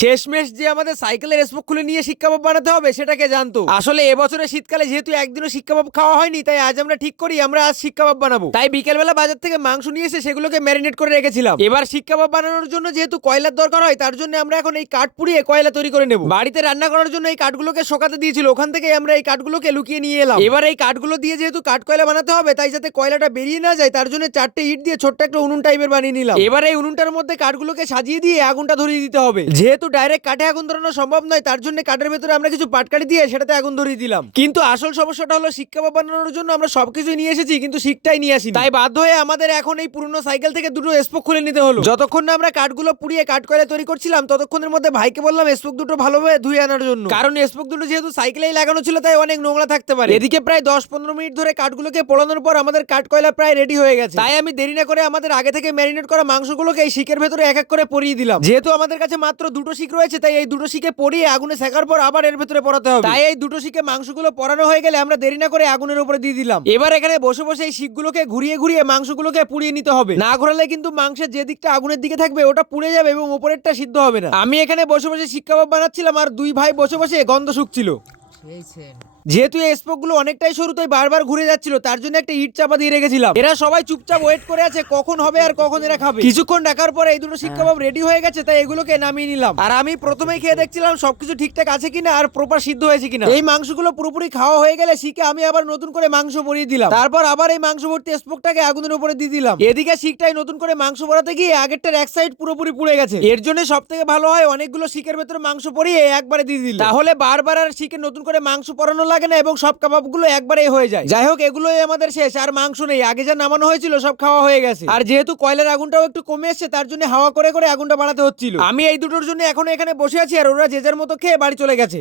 শেষমেশ যে আমাদের সাইকেলের স্পোক খুলে নিয়ে শিক কাবাব বানাতে হবে সেটা কে জানতো। আসলে এবছরের শীতকালে যেহেতু একদিনও শিক কাবাব খাওয়া হয়নি, তাই আজ আমরা ঠিক করি আমরা আজ শিক কাবাব বানাবো। তাই বিকেলবেলা বাজার থেকে মাংস নিয়ে এসে সেগুলোকে ম্যারিনেট করে রেখেছিলাম। এবার শিক কাবাব বানানোর জন্য যেহেতু কয়লার দরকার হয়, তার জন্য আমরা এখন এই কাঠ পুড়িয়ে কয়লা তৈরি করে নেব। বাড়িতে রান্না করার জন্য এই কাঠগুলোকে শোকাতে দিয়েছিল, ওখান থেকে আমরা এই কাঠগুলোকে লুকিয়ে নিয়ে এলাম। এবার এই কাঠগুলো দিয়ে যেহেতু কাঠ কয়লা বানাতে হবে, তাই যাতে কয়লাটা বেরিয়ে না যায় তার জন্য 4টে ইট দিয়ে ছোট্ট একটা উনুন টাইপের বানিয়ে নিলাম। এবার এই উনুনটার মধ্যে কাঠগুলোকে সাজিয়ে দিয়ে আগুনটা ধরিয়ে দিতে হবে। যেহেতু ডাইরেক্ট কাঠে আগুন ধরানো সম্ভব নয়, তার জন্য কাঠের ভেতরে আমরা কিছু পাটকাঠি দিয়ে সেটাতে আগুন ধরিয়ে দিলাম। কিন্তু আসল সমস্যাটা হলো শিক কাবাব বানানোর জন্য আমরা সবকিছুই নিয়ে এসেছি কিন্তু শিকটাই নিয়ে আসিনি। তাই বাধ্য হয়ে আমাদের এখন এই পুরনো সাইকেল থেকে দুটো স্পোক খুলে নিতে হলো। যতক্ষণ না আমরা কাঠগুলো পুড়িয়ে কাঠ কয়লা তৈরি করছিলাম, ততক্ষণের মধ্যে ভাইকে বললাম স্পোক দুটো ভালোভাবে ধুয়ে আনার জন্য, কারণ স্পোক দুটো যেহেতু সাইকেলেই লাগানো ছিল তাই অনেক নোংরা থাকতে পারে। এদিকে প্রায় 10-15 মিনিট ধরে কাঠগুলোকে পোড়ানোর পর আমাদের কাঠ কয়লা প্রায় রেডি হয়ে গেছে। তাই আমি দেরি না করে আমাদের আগে থেকে ম্যারিনেট করা মাংসগুলোকে এই শিকের ভেতরে এক এক করে পরিয়ে দিলাম। যেহেতু আমাদের কাছে মাত্র দুটো শিক রয়েছে, তাই এই দুটো শিকে পরিয়ে আগুনে সেকার পর আবার এর ভেতরে পড়াতে হবে। তাই এই দুটো শিকে মাংসগুলো পরানো হয়ে গেলে আমরা দেরি না করে আগুনের উপরে দিয়ে দিলাম। এবার এখানে বসে বসে এই শিকগুলোকে ঘুরিয়ে ঘুরিয়ে মাংসগুলোকে পুড়িয়ে নিতে হবে। না ঘোরালে কিন্তু মাংসের যে দিকটা আগুনের দিকে থাকবে ওটা পুড়ে যাবে এবং উপরেরটা সিদ্ধ হবে না। আমি এখানে বসে বসে শিক কাবাব বানাচ্ছিলাম আর দুই ভাই বসে বসে গন্ধ শুকছিল। যেহেতু এই স্পোক গুলো অনেকটাই সরু, তাই বারবার ঘুরে যাচ্ছিল, তার জন্য একটা ইট চাপা দিয়ে রেখেছিলাম। এরা সবাই চুপচাপ ওয়েট করে আছে কখন হবে আর কখন এরা খাবে। কিছুক্ষণ ডাকার পরে এই দুটো শিক কাবাব রেডি হয়ে গেছে, তাই এগুলোকে নামিয়ে নিলাম। আর আমি প্রথমেই খেয়ে দেখছিলাম সবকিছু ঠিকঠাক আছে কিনা আর প্রপার সিদ্ধ হয়েছে কিনা। এই মাংসগুলো পুরোপুরি খাওয়া হয়ে গেলে শিকে আমি আবার নতুন করে মাংস ভরিয়ে দিলাম। তারপর আবার এই মাংস ভর্তি স্পোকটাকে আগুনের উপরে দিয়ে দিলাম। এদিকে শিকটাই নতুন করে মাংস ভরাতে গিয়ে আগেরটার এক সাইড পুরোপুরি পুড়ে গেছে। এর জন্য সব থেকে ভালো হয় অনেকগুলো শিকের ভেতরে মাংস পরিয়ে একবারে দিয়ে দিলে, তাহলে বারবার আর শিকে নতুন করে মাংস পরানো লাগে না এবং সব কাবাবগুলো একবারেই হয়ে যায়। যাই হোক, এগুলোই আমাদের শেষ, আর মাংস নেই। আগে যা নামানো হয়েছিল সব খাওয়া হয়ে গেছে। আর যেহেতু কয়লার আগুনটাও একটু কমে এসেছে, তার জন্য হাওয়া করে করে আগুনটা বাড়াতে হচ্ছিল। আমি এই দুটোর জন্য এখন এখানে বসে আছি আর ওরা যে যার মতো খেয়ে বাড়ি চলে গেছে।